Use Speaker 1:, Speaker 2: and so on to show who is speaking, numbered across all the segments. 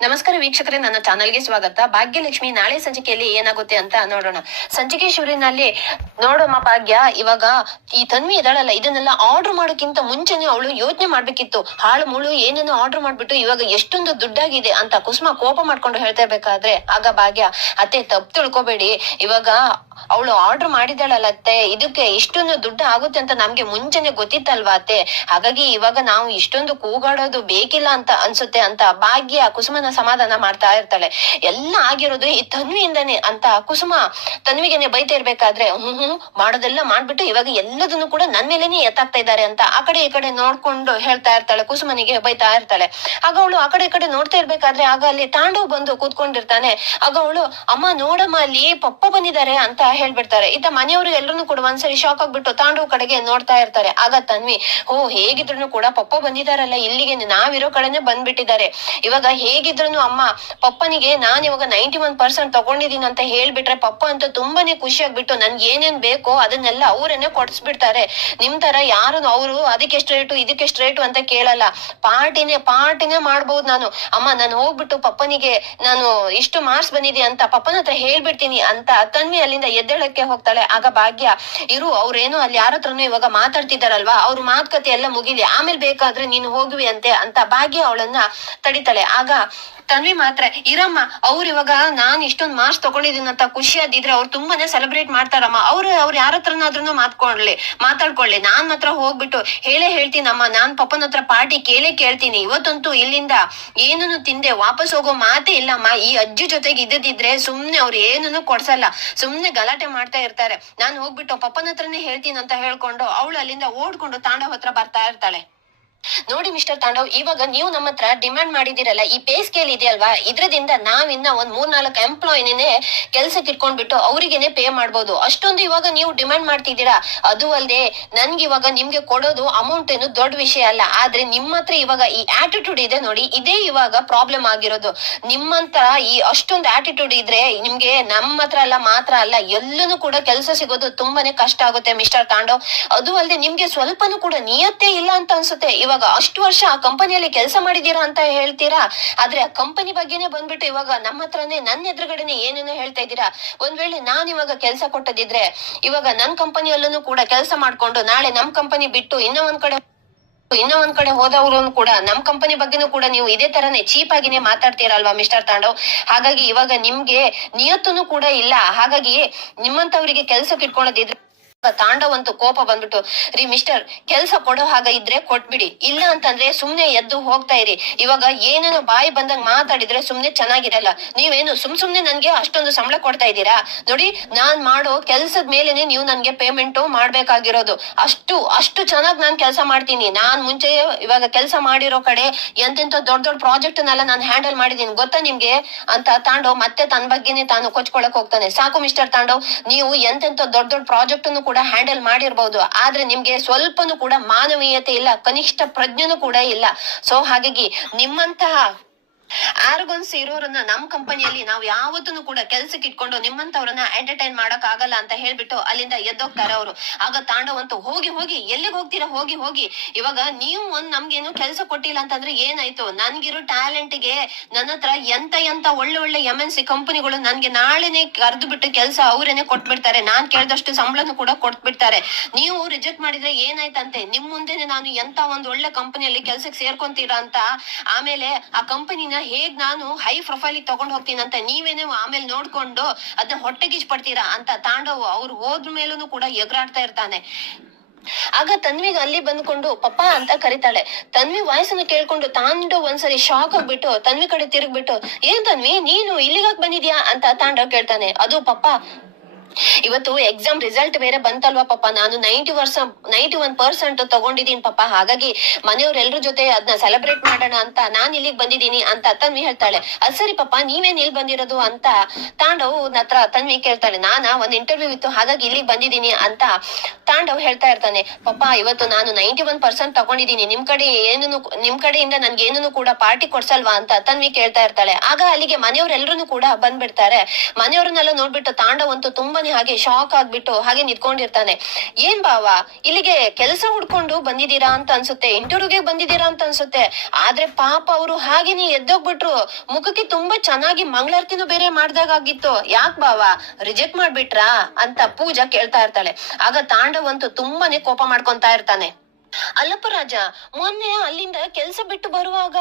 Speaker 1: ನಮಸ್ಕಾರ ವೀಕ್ಷಕರೇ, ನನ್ನ ಚಾನಲ್ಗೆ ಸ್ವಾಗತ. ಭಾಗ್ಯಲಕ್ಷ್ಮಿ, ನಾಳೆ ಸಂಚಿಕೆಯಲ್ಲಿ ಏನಾಗುತ್ತೆ ಅಂತ ನೋಡೋಣ. ಸಂಚಿಕೆ ಶಿವರಿನಲ್ಲಿ ನೋಡಮ್ಮ ಭಾಗ್ಯ, ಇವಾಗ ಈ ತನ್ವಿ ಇದಾಳಲ್ಲ ಇದನ್ನೆಲ್ಲ ಆರ್ಡರ್ ಮಾಡೋಕ್ಕಿಂತ ಮುಂಚೆನೆ ಅವಳು ಯೋಚನೆ ಮಾಡ್ಬೇಕಿತ್ತು. ಹಾಳು, ಮುಳು, ಏನೇನೋ ಆರ್ಡರ್ ಮಾಡ್ಬಿಟ್ಟು ಇವಾಗ ಎಷ್ಟೊಂದು ದುಡ್ಡಾಗಿದೆ ಅಂತ ಕುಸುಮ ಕೋಪ ಮಾಡ್ಕೊಂಡು ಹೇಳ್ತಾ ಇರ್ಬೇಕಾದ್ರೆ, ಆಗ ಭಾಗ್ಯ, ಅತ್ತೆ, ತಪ್ಪು ತಿಳ್ಕೊಬೇಡಿ. ಇವಾಗ ಅವಳು ಆರ್ಡರ್ ಮಾಡಿದಾಳಲ್ಲ ಅತ್ತೆ ಇದಕ್ಕೆ ಇಷ್ಟೊಂದು ದುಡ್ಡು ಆಗುತ್ತೆ ಅಂತ ನಮ್ಗೆ ಮುಂಚೆನೆ ಗೊತ್ತಿತ್ತಲ್ವಾ ಅತ್ತೆ? ಹಾಗಾಗಿ ಇವಾಗ ನಾವು ಇಷ್ಟೊಂದು ಕೂಗಾಡೋದು ಬೇಕಿಲ್ಲ ಅಂತ ಅನ್ಸುತ್ತೆ ಅಂತ ಭಾಗ್ಯ ಕುಸುಮನ ಸಮಾಧಾನ ಮಾಡ್ತಾ ಇರ್ತಾಳೆ. ಎಲ್ಲ ಆಗಿರೋದು ಈ ತನ್ವಿಯಿಂದಾನೆ ಅಂತ ಕುಸುಮ ತನ್ವಿಗೆನೆ ಬೈತಾ ಇರ್ಬೇಕಾದ್ರೆ, ಹ್ಮ್ ಹ್ಮ್, ಮಾಡೋದೆಲ್ಲ ಮಾಡ್ಬಿಟ್ಟು ಇವಾಗ ಎಲ್ಲದನ್ನು ಕೂಡ ನನ್ ಮೇಲೆನೆ ಎತ್ತಾಗ್ತಾ ಇದ್ದಾರೆ ಅಂತ ಆ ಕಡೆ ಈ ಕಡೆ ನೋಡ್ಕೊಂಡು ಹೇಳ್ತಾ ಇರ್ತಾಳೆ, ಕುಸುಮನಿಗೆ ಬೈತಾ ಇರ್ತಾಳೆ. ಆಗ ಅವಳು ಆ ಕಡೆ ಈ ಕಡೆ ನೋಡ್ತಾ ಇರ್ಬೇಕಾದ್ರೆ ಆಗ ಅಲ್ಲಿ ತಾಂಡವ್ ಬಂದು ಕೂತ್ಕೊಂಡಿರ್ತಾನೆ. ಆಗ ಅವಳು, ಅಮ್ಮ, ನೋಡಮ್ಮ, ಅಲ್ಲಿ ಪಪ್ಪ ಬಂದಿದ್ದಾರೆ ಅಂತ ಹೇಳ್ಬಿಡ್ತಾರೆ. ಇತ್ತ ಮನೆಯವರು ಎಲ್ಲರೂ ಕೂಡ ಒಂದ್ಸರಿ ಶಾಕ್ ಆಗ್ಬಿಟ್ಟು ತಾಂಡು ಕಡೆಗೆ ನೋಡ್ತಾ ಇರ್ತಾರೆ. ಆಗ ತನ್ವಿ ಓ ಹೇಗಿದ್ರು ಕೂಡ ಪಪ್ಪ ಬಂದಿದಾರಲ್ಲ, ಇಲ್ಲಿಗೆ ನಾವಿರೋ ಕಡೆನೆ ಬಂದ್ಬಿಟ್ಟಿದ್ದಾರೆ. ಇವಾಗ ಹೇಗಿದ್ರು ಅಮ್ಮ, ಪಪ್ಪನಿಗೆ ನಾನ್ ಇವಾಗ ನೈಂಟಿ ಒನ್ ಪರ್ಸೆಂಟ್ ತಗೊಂಡಿದೀನಿ ಅಂತ ಹೇಳ್ಬಿಟ್ರೆ ಪಪ್ಪ ಅಂತ ತುಂಬಾನೇ ಖುಷಿ ಆಗ್ಬಿಟ್ಟು, ನನ್ಗೆ ಏನೇನ್ ಬೇಕೋ ಅದನ್ನೆಲ್ಲ ಅವರನ್ನೇ ಕೊಡ್ಸ್ಬಿಡ್ತಾರೆ. ನಿಮ್ ತರ ಯಾರು ಅವರು ಅದಕ್ಕೆ ಎಷ್ಟು ರೇಟು ಇದಕ್ಕೆ ಎಷ್ಟು ರೇಟು ಅಂತ ಕೇಳಲ್ಲ. ಪಾರ್ಟಿನೇ ಪಾರ್ಟಿನೇ ಮಾಡ್ಬೋದು ನಾನು. ಅಮ್ಮ, ನಾನು ಹೋಗ್ಬಿಟ್ಟು ಪಪ್ಪನಿಗೆ ನಾನು ಇಷ್ಟು ಮಾರ್ಕ್ಸ್ ಬಂದಿದೆ ಅಂತ ಪಪ್ಪನ ಹತ್ರ ಹೇಳ್ಬಿಡ್ತೀನಿ ಅಂತ ತನ್ವಿ ಅಲ್ಲಿಂದ ಎದ್ದೇಳಕ್ಕೆ ಹೋಗ್ತಾಳೆ. ಆಗ ಭಾಗ್ಯ, ಇರು, ಅವ್ರೇನು ಅಲ್ಲಿ ಯಾರ ಹತ್ರನೂ ಇವಾಗ ಮಾತಾಡ್ತಿದಾರಲ್ವಾ ಅವ್ರ ಮಾತುಕತೆ ಎಲ್ಲ ಮುಗಿಲಿ. ಆಮೇಲೆ ಬೇಕಾದ್ರೆ ನೀನು ಹೋಗುವಿ ಅಂತೆ ಅಂತ ಭಾಗ್ಯ ಅವಳನ್ನ ತಡಿತಾಳೆ. ಆಗ, ತನ್ವಿ ಮಾತ್ರ, ಇರಮ್ಮ, ಅವ್ರು ಇವಾಗ ನಾನ್ ಇಷ್ಟೊಂದ್ ಮಾರ್ಕ್ಸ್ ತಗೊಂಡಿದೀನಿ ಅಂತ ಖುಷಿ ಆದಿದ್ರೆ ಅವ್ರು ತುಂಬಾನೇ ಸೆಲೆಬ್ರೇಟ್ ಮಾಡ್ತಾರಮ್ಮ. ಅವ್ರು ಅವ್ರು ಯಾರ ಹತ್ರನಾದ್ರೂ ಮಾತ್ಕೊಳ್ಳಿ ಮಾತಾಡ್ಕೊಳ್ಳಿ ನಾನ್ ಮಾತ್ರ ಹೋಗ್ಬಿಟ್ಟು ಹೇಳೇ ಹೇಳ್ತೀನಮ್ಮ. ನಾನ್ ಪಪ್ಪನ ಹತ್ರ ಪಾರ್ಟಿ ಕೇಳೇ ಕೇಳ್ತೀನಿ. ಇವತ್ತಂತೂ ಇಲ್ಲಿಂದ ಏನನ್ನು ತಿಂದೆ, ವಾಪಸ್ ಹೋಗೋ ಮಾತೇ ಇಲ್ಲಮ್ಮ. ಈ ಅಜ್ಜಿ ಜೊತೆಗೆ ಇದ್ದಿದ್ರೆ ಸುಮ್ನೆ ಅವ್ರು ಏನನ್ನು ಕೊಡ್ಸಲ್ಲ. ಸುಮ್ನೆ ಗಲಾಟೆ ಮಾಡ್ತಾ ಇರ್ತಾರೆ. ನಾನ್ ಹೋಗ್ಬಿಟ್ಟು ಪಪ್ಪನ ಹತ್ರನೇ ಹೇಳ್ತೀನಿ ಅಂತ ಹೇಳ್ಕೊಂಡು ಅವಳು ಅಲ್ಲಿಂದ ಓಡ್ಕೊಂಡು ತಾಂಡವ್ ಹತ್ರ ಬರ್ತಾ ಇರ್ತಾಳೆ. ನೋಡಿ ಮಿಸ್ಟರ್ ತಾಂಡವ್, ಇವಾಗ ನೀವು ನಮ್ಮ ಹತ್ರ ಡಿಮ್ಯಾಂಡ್ ಮಾಡಿದಿರಲ್ಲ ಈ ಪೇ ಸ್ಕೇಲ್ ಇದೆಯಲ್ವಾ? ಇದ್ರದಿಂದ ನಾವಿನ್ನ ಒಂದ್ ಮೂರ್ ನಾಲ್ಕು ಎಂಪ್ಲಾಯಿನೇ ಕೆಲ್ಸಕ್ಕೆ ಇಟ್ಕೊಂಡ್ಬಿಟ್ಟು ಅವರಿಗೆನೆ ಪೇ ಮಾಡ್ಬೋದು. ಅಷ್ಟೊಂದು ಇವಾಗ ನೀವು ಡಿಮ್ಯಾಂಡ್ ಮಾಡ್ತಿದ್ದೀರಾ? ಅದು ಅಲ್ಲದೆ ನನ್ಗೆ ಇವಾಗ ನಿಮ್ಗೆ ಕೊಡೋದು ಅಮೌಂಟ್ ಏನು ದೊಡ್ಡ ವಿಷಯ ಅಲ್ಲ. ಆದ್ರೆ ನಿಮ್ಮ ಹತ್ರ ಇವಾಗ ಈ ಆಟಿಟ್ಯೂಡ್ ಇದೆ ನೋಡಿ, ಇದೇ ಇವಾಗ ಪ್ರಾಬ್ಲಮ್ ಆಗಿರೋದು. ನಿಮ್ಮಂತ ಈ ಅಷ್ಟೊಂದು ಆಟಿಟ್ಯೂಡ್ ಇದ್ರೆ ನಿಮ್ಗೆ ನಮ್ಮ ಹತ್ರ ಅಲ್ಲ, ಮಾತ್ರ ಅಲ್ಲ, ಎಲ್ಲನೂ ಕೂಡ ಕೆಲಸ ಸಿಗೋದು ತುಂಬಾನೇ ಕಷ್ಟ ಆಗುತ್ತೆ ಮಿಸ್ಟರ್ ತಾಂಡವ್. ಅದು ಅಲ್ಲದೆ ನಿಮ್ಗೆ ಸ್ವಲ್ಪನೂ ಕೂಡ ನಿಯತ್ತೇ ಇಲ್ಲ ಅಂತ ಅನ್ಸುತ್ತೆ. ಇವಾಗ ಅಷ್ಟು ವರ್ಷ ಆ ಕಂಪನಿಯಲ್ಲಿ ಕೆಲಸ ಮಾಡಿದೀರಾ ಅಂತ ಹೇಳ್ತೀರಾ? ಆದ್ರೆ ಆ ಕಂಪನಿ ಬಗ್ಗೆನೇ ಬಂದ್ಬಿಟ್ಟು ಇವಾಗ ನಮ್ಮ ಹತ್ರನೇ, ನನ್ನ ಎದುರುಗಡೆನೆ ಏನೇನೋ ಹೇಳ್ತಾ ಇದ್ದೀರಾ? ಒಂದ್ ವೇಳೆ ನಾನ್ ಇವಾಗ ಕೆಲಸ ಕೊಟ್ಟದಿದ್ರೆ, ಇವಾಗ ನನ್ ಕಂಪನಿಯಲ್ಲೂ ಕೂಡ ಕೆಲಸ ಮಾಡ್ಕೊಂಡು ನಾಳೆ ನಮ್ ಕಂಪನಿ ಬಿಟ್ಟು ಇನ್ನೂ ಒಂದ್ ಕಡೆ, ಇನ್ನೂ ಒಂದ್ ಕಡೆ ಹೋದವರು ಕೂಡ ನಮ್ ಕಂಪನಿ ಬಗ್ಗೆನೂ ಕೂಡ ನೀವು ಇದೇ ತರನೇ ಚೀಪ್ ಆಗಿನೇ ಮಾತಾಡ್ತೀರಲ್ವಾ ಮಿಸ್ಟರ್ ತಾಂಡವ್? ಹಾಗಾಗಿ ಇವಾಗ ನಿಮ್ಗೆ ನಿಯತ್ತುನು ಕೂಡ ಇಲ್ಲ. ಹಾಗಾಗಿ ನಿಮ್ಮಂತವರಿಗೆ ಕೆಲ್ಸಕ್ಕೆ ಇಟ್ಕೊಳ್ಳೋದಿದ್ರೆ ತಾಂಡವ್ ಅಂತೂ ಕೋಪ ಬಂದ್ಬಿಟ್ಟು, ರೀ ಮಿಸ್ಟರ್, ಕೆಲ್ಸ ಕೊಡೋ ಹಾಗ ಇದ್ರೆ ಕೊಟ್ಬಿಡಿ. ಇಲ್ಲ ಅಂತಂದ್ರೆ ಸುಮ್ನೆ ಎದ್ದು ಹೋಗ್ತಾ ಇರಿ. ಇವಾಗ ಏನೇನೋ ಬಾಯಿ ಬಂದಂಗ್ ಮಾತಾಡಿದ್ರೆ ಸುಮ್ನೆ ಚೆನ್ನಾಗಿರಲ್ಲ. ನೀವೇನು ಸುಮ್ ಸುಮ್ನೆ ನನ್ಗೆ ಅಷ್ಟೊಂದು ಸಂಬಳ ಕೊಡ್ತಾ ಇದ್ದೀರಾ? ನೋಡಿ, ನಾನ್ ಮಾಡೋ ಕೆಲ್ಸದ ಮೇಲೆನೆ ನೀವು ನನ್ಗೆ ಪೇಮೆಂಟ್ ಮಾಡ್ಬೇಕಾಗಿರೋದು. ಅಷ್ಟು ಅಷ್ಟು ಚೆನ್ನಾಗಿ ನಾನ್ ಕೆಲಸ ಮಾಡ್ತೀನಿ. ನಾನ್ ಮುಂಚೆ ಇವಾಗ ಕೆಲಸ ಮಾಡಿರೋ ಕಡೆ ಎಂತೆಂತ ದೊಡ್ಡ ದೊಡ್ಡ ಪ್ರಾಜೆಕ್ಟ್ ನೆಲ್ಲ ನಾನು ಹ್ಯಾಂಡಲ್ ಮಾಡಿದೀನಿ ಗೊತ್ತಾ ನಿಮ್ಗೆ? ಅಂತ ತಾಂಡೋ ಮತ್ತೆ ತನ್ನ ಬಗ್ಗೆನೆ ತಾನು ಕೊಚ್ಕೊಳಕ್ ಹೋಗ್ತಾನೆ. ಸಾಕು ಮಿಸ್ಟರ್ ತಾಂಡೋ ನೀವು ಎಂತೆಂತ ದೊಡ್ಡ ದೊಡ್ಡ ಪ್ರಾಜೆಕ್ಟ್ ಕೂಡ ಹ್ಯಾಂಡಲ್ ಮಾಡಿರ್ಬಹುದು ಆದ್ರೆ ನಿಮ್ಗೆ ಸ್ವಲ್ಪನೂ ಕೂಡ ಮಾನವೀಯತೆ ಇಲ್ಲ, ಕನಿಷ್ಠ ಪ್ರಜ್ಞೆನೂ ಕೂಡ ಇಲ್ಲ. ಸೊ ಹಾಗಾಗಿ ನಿಮ್ಮಂತಹ ಆರ್ಗೊನ್ಸ್ ಸೇರೋರನ್ನ ನಮ್ ಕಂಪನಿಯಲ್ಲಿ ನಾವು ಯಾವತ್ತೂ ಕೂಡ ಕೆಲ್ಸಕ್ಕೆ ಇಟ್ಕೊಂಡು ನಿಮ್ಮಂತವ್ರನ್ನ ಎಂಟರ್ಟೈನ್ ಮಾಡಕ್ ಆಗಲ್ಲ ಅಂತ ಹೇಳ್ಬಿಟ್ಟು ಅಲ್ಲಿಂದ ಎದ್ದೋಗ್ತಾರೆ ಅವರು. ಆಗ ತಾಂಡವಂತ ಹೋಗಿ ಹೋಗಿ ಎಲ್ಲಿಗೆ ಹೋಗ್ತೀರಾ? ಹೋಗಿ ಹೋಗಿ. ಇವಾಗ ನೀವು ಒಂದ್ ನಮ್ಗೇನು ಕೆಲಸ ಕೊಟ್ಟಿಲ್ಲ ಅಂತಂದ್ರೆ ಏನಾಯ್ತು? ನನ್ಗಿರೋ ಟ್ಯಾಲೆಂಟ್ಗೆ ನನ್ನ ಹತ್ರ ಎಂತ ಎಂತ ಒಳ್ಳೆ ಒಳ್ಳೆ ಎಂ ಎನ್ ಸಿ ಕಂಪನಿಗಳು ನನ್ಗೆ ನಾಳೆನೆ ಕರೆದು ಬಿಟ್ಟು ಕೆಲಸ ಅವರೇನೆ ಕೊಟ್ಬಿಡ್ತಾರೆ. ನಾನ್ ಕೇಳ್ದಷ್ಟು ಸಂಬಳನು ಕೂಡ ಕೊಟ್ಬಿಡ್ತಾರೆ. ನೀವು ರಿಜೆಕ್ಟ್ ಮಾಡಿದ್ರೆ ಏನಾಯ್ತಂತೆ? ನಿಮ್ ಮುಂದೆನೆ ನಾನು ಎಂತ ಒಂದ್ ಒಳ್ಳೆ ಕಂಪನಿಯಲ್ಲಿ ಕೆಲ್ಸಕ್ಕೆ ಸೇರ್ಕೊಂತೀರಾ ಅಂತ ಆಮೇಲೆ ಆ ಕಂಪನಿನ ಹೇಗ್ ನಾನು ಹೈ ಪ್ರೊಫೈಲ್ ತಗೊಂಡ್ ಹೋಗ್ತೀನಿ ಅಂತ ನೀವೇನೆ ಆಮೇಲೆ ನೋಡ್ಕೊಂಡು ಅದನ್ನ ಹೊಟ್ಟೆಗಿಜ್ ಪಡ್ತೀರಾ ಅಂತ ತಾಂಡವ್ ಅವ್ರು ಹೋದ್ರ ಮೇಲೂ ಕೂಡ ಎಗರಾಡ್ತಾ ಇರ್ತಾನೆ. ಆಗ ತನ್ವಿಗ್ ಅಲ್ಲಿ ಬಂದ್ಕೊಂಡು ಪಪ್ಪ ಅಂತ ಕರಿತಾಳೆ. ತನ್ವಿ ವಾಯ್ಸನ್ನು ಕೇಳ್ಕೊಂಡು ತಾಂಡವ್ ಒಂದ್ಸರಿ ಶಾಕ್ ಆಗ್ಬಿಟ್ಟು ತನ್ವಿ ಕಡೆ ತಿರುಗ್ಬಿಟ್ಟು, ಏನ್ ತನ್ವಿ, ನೀನು ಇಲ್ಲಿಗಾಕ್ ಬಂದಿದ್ಯಾ? ಅಂತ ತಾಂಡವ್ ಕೇಳ್ತಾನೆ. ಅದು ಪಪ್ಪ ಇವತ್ತು ಎಕ್ಸಾಮ್ ರಿಸಲ್ಟ್ ಬೇರೆ ಬಂತಲ್ವಾ ಪಾಪ? ನಾನು ನೈಂಟಿ ವರ್ಷ ನೈಂಟಿ ಒನ್ ಪರ್ಸೆಂಟ್ ತಗೊಂಡಿದ್ದೀನಿ ಪಾಪ. ಹಾಗಾಗಿ ಮನೆಯವ್ರೆಲ್ರ ಜೊತೆ ಅದನ್ನ ಸೆಲೆಬ್ರೇಟ್ ಮಾಡೋಣ ಅಂತ ನಾನ್ ಇಲ್ಲಿಗ್ ಬಂದಿದ್ದೀನಿ ಅಂತ ತನ್ವಿ ಹೇಳ್ತಾಳೆ. ಅದ್ ಸರಿ ಪಾಪ ನೀವೇನ್ ಇಲ್ಲಿ ಬಂದಿರೋದು ಅಂತ ತಾಂಡವ್ ಹತ್ರ ತನ್ವಿ ಕೇಳ್ತಾಳೆ. ನಾನಾ ಒಂದ್ ಇಂಟರ್ವ್ಯೂ ಇತ್ತು, ಹಾಗಾಗಿ ಇಲ್ಲಿಗ್ ಬಂದಿದ್ದೀನಿ ಅಂತ ತಾಂಡವ್ ಹೇಳ್ತಾ ಇರ್ತಾನೆ. ಪಾಪ, ಇವತ್ತು ನಾನು ನೈಂಟಿ ಒನ್ ಪರ್ಸೆಂಟ್ ತಗೊಂಡಿದ್ದೀನಿ ನಿಮ್ ಕಡೆ ಏನೂ ನಿಮ್ ಕಡೆಯಿಂದ ನನ್ಗೆ ಏನನ್ನು ಕೂಡ ಪಾರ್ಟಿ ಕೊಡ್ಸಲ್ವಾ ಅಂತ ತನ್ವಿ ಕೇಳ್ತಾ ಇರ್ತಾಳೆ. ಆಗ ಅಲ್ಲಿಗೆ ಮನೆಯವರೆಲ್ಲರೂ ಕೂಡ ಬಂದ್ಬಿಡ್ತಾರೆ. ಮನೆಯವ್ರನ್ನೆಲ್ಲ ನೋಡ್ಬಿಟ್ಟು ತಾಂಡವ್ ಅಂತೂ ತುಂಬಾನೇ ತುಂಬಾನೇ ಹಾಗೆ ಶಾಕ್ ಆಗ್ಬಿಟ್ಟು ಹಾಗೆ ನಿಂತ್ಕೊಂಡಿರ್ತಾನೆ. ಏನ್ ಬಾವ, ಇಲ್ಲಿಗೆ ಕೆಲಸ ಹುಡ್ಕೊಂಡು ಬಂದಿದ್ದೀರಾ ಅಂತ ಅನ್ಸುತ್ತೆ, ಇಂಟರ್ವ್ಯೂಗೆ ಬಂದಿದ್ದೀರಾ ಅಂತ ಅನ್ಸುತ್ತೆ. ಆದ್ರೆ ಪಾಪ ಅವರು ಹಾಗೇನೆ ಎದ್ದೋಗ್ಬಿಟ್ರು. ಮುಖಕ್ಕೆ ತುಂಬಾ ಚೆನ್ನಾಗಿ ಮಂಗಳಾರತಿನೂ ಬೇರೆ ಮಾಡ್ದಾಗ ಆಗಿತ್ತು ಯಾಕ್ ಬಾವ, ರಿಜೆಕ್ಟ್ ಮಾಡ್ಬಿಟ್ರಾ ಅಂತ ಪೂಜಾ ಕೇಳ್ತಾ ಇರ್ತಾಳೆ. ಆಗ ತಾಂಡವಂತೂ ತುಂಬಾನೇ ಕೋಪ ಮಾಡ್ಕೊಂತಾ ಇರ್ತಾನೆ. ಅಲ್ಲಪ್ಪ ರಾಜ, ಮೊನ್ನೆ ಅಲ್ಲಿಂದ ಕೆಲ್ಸ ಬಿಟ್ಟು ಬರುವಾಗ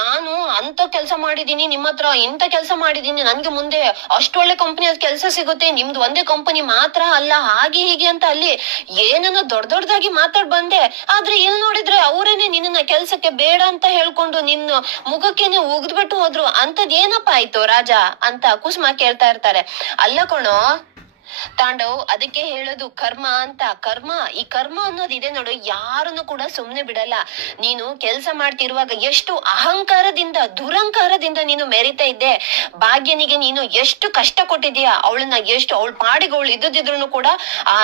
Speaker 1: ನಾನು ಅಂತ ಕೆಲಸ ಮಾಡಿದೀನಿ, ನಿಮ್ಮ ಹತ್ರ ಇಂಥ ಕೆಲ್ಸ ಮಾಡಿದೀನಿ, ನನ್ಗೆ ಮುಂದೆ ಅಷ್ಟೊಳ್ಳೆ ಕಂಪನಿಯಲ್ಲಿ ಕೆಲ್ಸ ಸಿಗುತ್ತೆ, ನಿಮ್ದು ಒಂದೇ ಕಂಪನಿ ಮಾತ್ರ ಅಲ್ಲ, ಹಾಗೆ ಹೀಗೆ ಅಂತ ಅಲ್ಲಿ ಏನನ್ನ ದೊಡ್ಡ ದೊಡ್ಡದಾಗಿ ಮಾತಾಡ್ ಬಂದೆ ಆದ್ರೆ ಇಲ್ಲಿ ನೋಡಿದ್ರೆ ಅವರೇನೆ ನಿನ್ನ ಕೆಲ್ಸಕ್ಕೆ ಬೇಡ ಅಂತ ಹೇಳ್ಕೊಂಡು ನಿನ್ನ ಮುಖಕ್ಕೇನೆ ಉಗ್ದ್ಬಿಟ್ಟು ಹೋದ್ರು. ಅಂತದ್ ಏನಪ್ಪ ಆಯ್ತು ರಾಜ ಅಂತ ಕುಸುಮ ಕೇಳ್ತಾ ಇರ್ತಾರೆ. ಅಲ್ಲ ಕಣೋ ತಾಂಡವ್, ಅದಕ್ಕೆ ಹೇಳೋದು ಕರ್ಮ ಅಂತ. ಕರ್ಮ, ಈ ಕರ್ಮ ಅನ್ನೋದು ಇದೆ ನೋಡು, ಯಾರನ್ನು ಕೂಡ ಸುಮ್ನೆ ಬಿಡಲ್ಲ. ನೀನು ಕೆಲಸ ಮಾಡ್ತಿರುವಾಗ ಎಷ್ಟು ಅಹಂಕಾರದಿಂದ ದುರಂಕಾರದಿಂದ ನೀನು ಮೆರಿತಾ ಇದ್ದೆ. ಭಾಗ್ಯನಿಗೆ ನೀನು ಎಷ್ಟು ಕಷ್ಟ ಕೊಟ್ಟಿದ್ಯಾ ಅವಳನ್ನ ಎಷ್ಟು, ಅವಳ ಪಾಡಿಗೆ ಅವಳು ಇದ್ದದಿದ್ರು ಕೂಡ, ಆ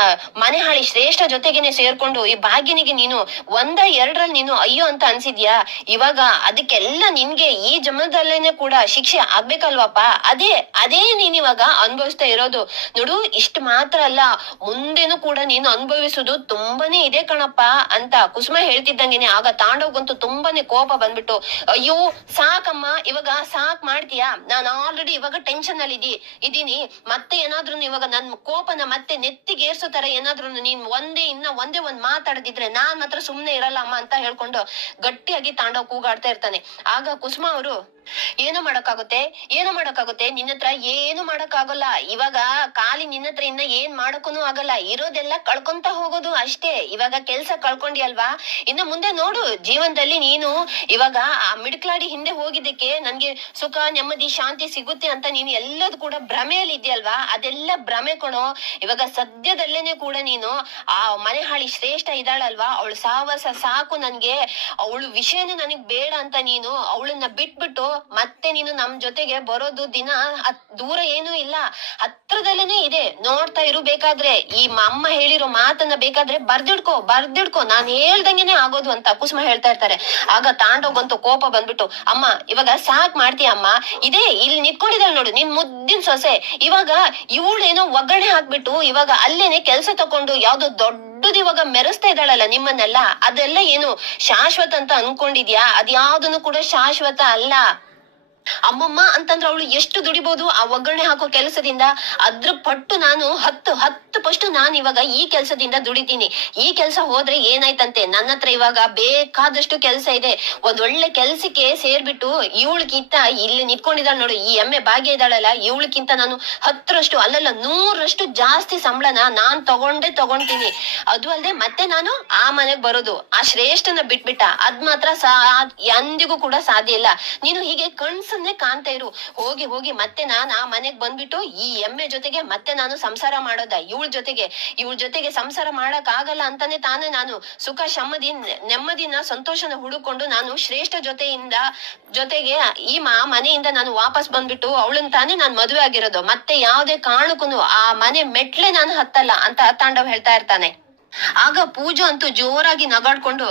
Speaker 1: ಮನೆ ಹಾಳಿ ಶ್ರೇಷ್ಠ ಜೊತೆಗೇನೆ ಸೇರ್ಕೊಂಡು, ಈ ಭಾಗ್ಯನಿಗೆ ನೀನು ಒಂದ, ಎರಡರಲ್ಲಿ ನೀನು ಅಯ್ಯೋ ಅಂತ ಅನ್ಸಿದ್ಯಾ? ಇವಾಗ ಅದಕ್ಕೆಲ್ಲ ನಿನ್ಗೆ ಈ ಜನ್ಮದಲ್ಲೇನೆ ಕೂಡ ಶಿಕ್ಷೆ ಆಗ್ಬೇಕಲ್ವಪ್ಪ? ಅದೇ ಅದೇ ನೀನ್ ಇವಾಗ ಅನುಭವಿಸ್ತಾ ಇರೋದು. ನೋಡು ಇಷ್ಟ ಮಾತ್ರ ಅಲ್ಲ, ಮುಂದೆನೂ ಕೂಡ ನೀನು ಅನುಭವಿಸುದು ತುಂಬಾನೇ ಇದೆ ಕಣಪ್ಪ ಅಂತ ಕುಸುಮ ಹೇಳ್ತಿದ್ದಂಗೆನೆ ಆಗ ತಾಂಡವ್ಗಂತೂ ತುಂಬಾನೇ ಕೋಪ ಬಂದ್ಬಿಟ್ಟು, ಅಯ್ಯೋ, ಸಾಕಮ್ಮ, ಇವಾಗ ಸಾಕ್ ಮಾಡ್ತೀಯಾ? ನಾನು ಆಲ್ರೆಡಿ ಇವಾಗ ಟೆನ್ಷನ್ ಅಲ್ಲಿ ಇದೀ ಇದೀನಿ ಮತ್ತೆ ಏನಾದ್ರೂ ಇವಾಗ ನನ್ ಕೋಪನ ಮತ್ತೆ ನೆತ್ತಿಗೇರ್ಸೋ ತರ ಏನಾದ್ರೂ ನೀನ್ ಒಂದೇ, ಇನ್ನ ಒಂದೇ ಒಂದ್ ಮಾತಾಡದಿದ್ರೆ ನಾನ್ ಮಾತ್ರ ಸುಮ್ನೆ ಇರಲ್ಲ ಅಮ್ಮ ಅಂತ ಹೇಳ್ಕೊಂಡು ಗಟ್ಟಿಯಾಗಿ ತಾಂಡವ್ ಕೂಗಾಡ್ತಾ ಇರ್ತಾನೆ. ಆಗ ಕುಸುಮ ಅವರು ಏನು ಮಾಡಕ್ಕಾಗುತ್ತೆ? ಏನು ಮಾಡಕ್ಕಾಗುತ್ತೆ? ನಿನ್ನ ಹತ್ರ ಏನು ಮಾಡಕ್ಕಾಗಲ್ಲ. ಇವಾಗ ಖಾಲಿ ನಿನ್ನ ಹತ್ರ ಇನ್ನ ಏನ್ ಮಾಡಕ್ಕೂ ಆಗಲ್ಲ. ಇರೋದೆಲ್ಲ ಕಳ್ಕೊಂತ ಹೋಗೋದು ಅಷ್ಟೇ. ಇವಾಗ ಕೆಲ್ಸ ಕಳ್ಕೊಂಡಿಯಲ್ವಾ ಇನ್ನು ಮುಂದೆ ನೋಡು, ಜೀವನದಲ್ಲಿ ನೀನು ಇವಾಗ ಆ ಮಿಡ್ಕ್ಲಾಡಿ ಹಿಂದೆ ಹೋಗಿದ್ದಕ್ಕೆ ನನ್ಗೆ ಸುಖ, ನೆಮ್ಮದಿ, ಶಾಂತಿ ಸಿಗುತ್ತೆ ಅಂತ ನೀನು ಎಲ್ಲದೂ ಕೂಡ ಭ್ರಮೆಯಲ್ಲಿ ಇದೆಯಲ್ವಾ ಅದೆಲ್ಲ ಭ್ರಮೆ ಕೊಣೋ ಇವಾಗ ಸದ್ಯದಲ್ಲೇನೆ ಕೂಡ ನೀನು ಆ ಮನೆ ಹಾಳಿ ಶ್ರೇಷ್ಠ ಇದ್ದಾಳಲ್ವಾ? ಅವಳು ಸಾವಸ ಸಾಕು ನನ್ಗೆ. ಅವಳು ವಿಷಯನೇ ನನಗ್ ಬೇಡ ಅಂತ ನೀನು ಅವಳನ್ನ ಬಿಟ್ಬಿಟ್ಟು ಮತ್ತೆ ನೀನು ನಮ್ ಜೊತೆಗೆ ಬರೋದು ದಿನ ದೂರ ಏನೂ ಇಲ್ಲ. ಹತ್ರದಲ್ಲೇನೆ ಇದೆ. ನೋಡ್ತಾ ಇರು ಬೇಕಾದ್ರೆ. ಈ ಅಮ್ಮ ಹೇಳಿರೋ ಮಾತನ್ನ ಬೇಕಾದ್ರೆ ಬರ್ದಿಡ್ಕೋ ಬರ್ದಿಡ್ಕೋ. ನಾನ್ ಹೇಳ್ದಂಗೆನೆ ಆಗೋದು ಅಂತ ಕುಸುಮ ಹೇಳ್ತಾ ಇರ್ತಾರೆ. ಆಗ ತಾಂಡೋಗಂತೂ ಕೋಪ ಬಂದ್ಬಿಟ್ಟು, ಅಮ್ಮ, ಇವಾಗ ಸಾಕ್ ಮಾಡ್ತೀಯ ಅಮ್ಮ? ಇದೇ, ಇಲ್ಲಿ ನಿಂತ್ಕೊಂಡಿದ್ದಾಳೆ ನೋಡು, ನಿನ್ ಮುದ್ದಿನ ಸೊಸೆ. ಇವಾಗ ಇವಳೇನೋ ಒಗ್ಗರಣೆ ಹಾಕ್ಬಿಟ್ಟು, ಇವಾಗ ಅಲ್ಲೇನೆ ಕೆಲ್ಸ ತಕೊಂಡು ಯಾವ್ದೋ ದೊಡ್ಡದು ಇವಾಗ ಮೆರೆಸ್ತಾ ಇದ್ದಾಳಲ್ಲ ನಿಮ್ಮನ್ನೆಲ್ಲ? ಅದೆಲ್ಲ ಏನು ಶಾಶ್ವತ ಅಂತ ಅನ್ಕೊಂಡಿದ್ಯಾ? ಅದ್ಯಾವ್ದನ್ನು ಕೂಡ ಶಾಶ್ವತ ಅಲ್ಲ. ಅಮ್ಮಮ್ಮ ಅಂತಂದ್ರೆ ಅವಳು ಎಷ್ಟು ದುಡಿಬಹುದು ಆ ಒಗ್ಗರಣೆ ಹಾಕೋ ಕೆಲಸದಿಂದ? ಅದ್ರ ಪಟ್ಟು ನಾನು ಹತ್ತು ಹತ್ತು ಪಷ್ಟು ನಾನು ಇವಾಗ ಈ ಕೆಲಸದಿಂದ ದುಡಿತೀನಿ. ಈ ಕೆಲಸ ಹೋದ್ರೆ ಏನಾಯ್ತಂತೆ? ನನ್ನ ಹತ್ರ ಇವಾಗ ಬೇಕಾದಷ್ಟು ಕೆಲಸ ಇದೆ. ಒಂದ್ ಒಳ್ಳೆ ಕೆಲ್ಸಕ್ಕೆ ಸೇರ್ಬಿಟ್ಟು ಇವಳಿಗಿಂತ ಇಲ್ಲಿ ನಿಂತ್ಕೊಂಡಿದ್ದಾಳೆ ನೋಡು, ಈ ಎಮ್ಮೆ ಭಾಗ್ಯ ಇದ್ದಾಳಲ್ಲ ಇವಳಕ್ಕಿಂತ ನಾನು ಹತ್ತರಷ್ಟು, ಅಲ್ಲಲ್ಲ ನೂರಷ್ಟು ಜಾಸ್ತಿ ಸಂಬಳನ ನಾನ್ ತಗೊಂಡೇ ತಗೊಂತೀನಿ. ಅದು ಅಲ್ಲದೆ ಮತ್ತೆ ನಾನು ಆ ಮನೆಗೆ ಬರೋದು, ಆ ಶ್ರೇಷ್ಠನ ಬಿಟ್ಬಿಟ್ಟ. ಅದ್ ಮಾತ್ರ ಸಾ ಎಂದಿಗೂ ಕೂಡ ಸಾಧ್ಯ ಇಲ್ಲ. ನೀನು ಹೀಗೆ ಕಣ್ಸನ್ನೇ ಕಾಣ್ತಾ ಇರು. ಹೋಗಿ ಹೋಗಿ ಮತ್ತೆ ನಾನ್ ಆ ಮನೆಗ್ ಬಂದ್ಬಿಟ್ಟು ಈ ಎಮ್ಮೆ ಜೊತೆಗೆ ಮತ್ತೆ ನಾನು ಸಂಸಾರ ಮಾಡೋದ, ಇವಳ ಜೊತೆಗೆ. ಇವಳ ಜೊತೆಗೆ ಸಂಸಾರ ಮಾಡಕ್ ಆಗಲ್ಲ ಅಂತಾನೆ ತಾನೇ ನಾನು. ಸುಖ, ಶಮ್ಮದಿ ನೆಮ್ಮದಿನ, ಸಂತೋಷನ ಹುಡುಕೊಂಡು ನಾನು ಶ್ರೇಷ್ಠ ಜೊತೆಯಿಂದ, ಜೊತೆಗೆ ಈ ಮಾ, ಮನೆಯಿಂದ ನಾನು ವಾಪಸ್ ಬಂದ್ಬಿಟ್ಟು ಅವಳನ್ ತಾನೇ ನಾನ್ ಮದುವೆ ಆಗಿರೋದು. ಮತ್ತೆ ಯಾವ್ದೇ ಕಾರಣಕ್ಕೂ ಆ ಮನೆ ಮೆಟ್ಲೆ ನಾನು ಹತ್ತಲ್ಲ ಅಂತ ತಾಂಡವ್ ಹೇಳ್ತಾ ಇರ್ತಾನೆ. ಆಗ ಪೂಜಾ ಅಂತೂ ಜೋರಾಗಿ ನಗಾಡ್ಕೊಂಡು,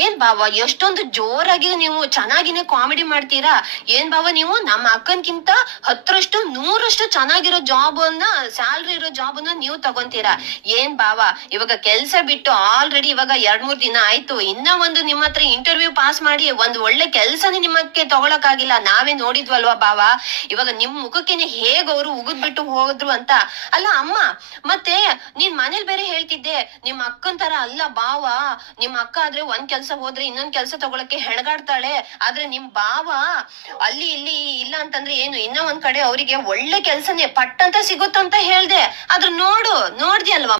Speaker 1: ಏನ್ ಬಾವ, ಎಷ್ಟೊಂದು ಜೋರಾಗಿ ನೀವು ಚೆನ್ನಾಗಿನೇ ಕಾಮಿಡಿ ಮಾಡ್ತೀರಾ? ಏನ್ ಬಾವ ನೀವು? ನಮ್ಮ ಅಕ್ಕನ್ಕಿಂತ ಹತ್ತರಷ್ಟು, ನೂರಷ್ಟು ಚೆನ್ನಾಗಿರೋ ಜಾಬ್ ಅನ್ನ ಸ್ಯಾಲ್ರಿ ಇರೋ ಜಾಬ್ ಅನ್ನ ನೀವು ತಗೊಂತೀರಾ? ಏನ್ ಬಾವ, ಇವಾಗ ಕೆಲ್ಸ ಬಿಟ್ಟು ಆಲ್ರೆಡಿ ಇವಾಗ ಎರಡ್ ಮೂರ್ ದಿನ ಆಯ್ತು. ಇನ್ನ ಒಂದು ನಿಮ್ಮ ಹತ್ರ ಇಂಟರ್ವ್ಯೂ ಪಾಸ್ ಮಾಡಿ ಒಂದ್ ಒಳ್ಳೆ ಕೆಲ್ಸನೇ ನಿಮ್ಮಕ್ಕೆ ತಗೊಳಕ್ ಆಗಿಲ್ಲ ನಾವೇ ನೋಡಿದ್ವಲ್ವಾ ಬಾವ? ಇವಾಗ ನಿಮ್ ಮುಖಕ್ಕೇನೆ ಹೇಗ್ ಅವ್ರು ಉಗಿದ್ಬಿಟ್ಟು ಹೋದ್ರು ಅಂತ? ಅಲ್ಲ ಅಮ್ಮ, ಮತ್ತೆ ನೀನ್ ಮನೇಲಿ ಬೇರೆ ಹೇಳ್ತಿದ್ದೆ. ನಿಮ್ ಅಕ್ಕನ್ ತರ ಅಲ್ಲ ಬಾವ ನಿಮ್ ಅಕ್ಕ ಆದ್ರೆ ಒಂದ್ ಕೆಲ್ಸ ಹೋದ್ರೆ ಇನ್ನೊಂದ್ ಕೆಲ್ಸ ತಗೊಳಕ್ಕೆ ಹೆಣಗಾಡ್ತಾಳೆ. ಆದ್ರೆ ನಿಮ್ ಬಾವ ಅಲ್ಲಿ ಇಲ್ಲಿ ಇಲ್ಲ ಅಂತಂದ್ರೆ ಏನು ಇನ್ನ ಒಂದ್ ಕಡೆ ಅವರಿಗೆ ಒಳ್ಳೆ ಕೆಲ್ಸನೇ ಪಟ್ಟಂತ ಸಿಗುತ್ತಂತ ಹೇಳ್ದೆ. ಆದ್ರೆ ನೋಡು, ನೋಡ್ದ್ಯಲ್ವಾ?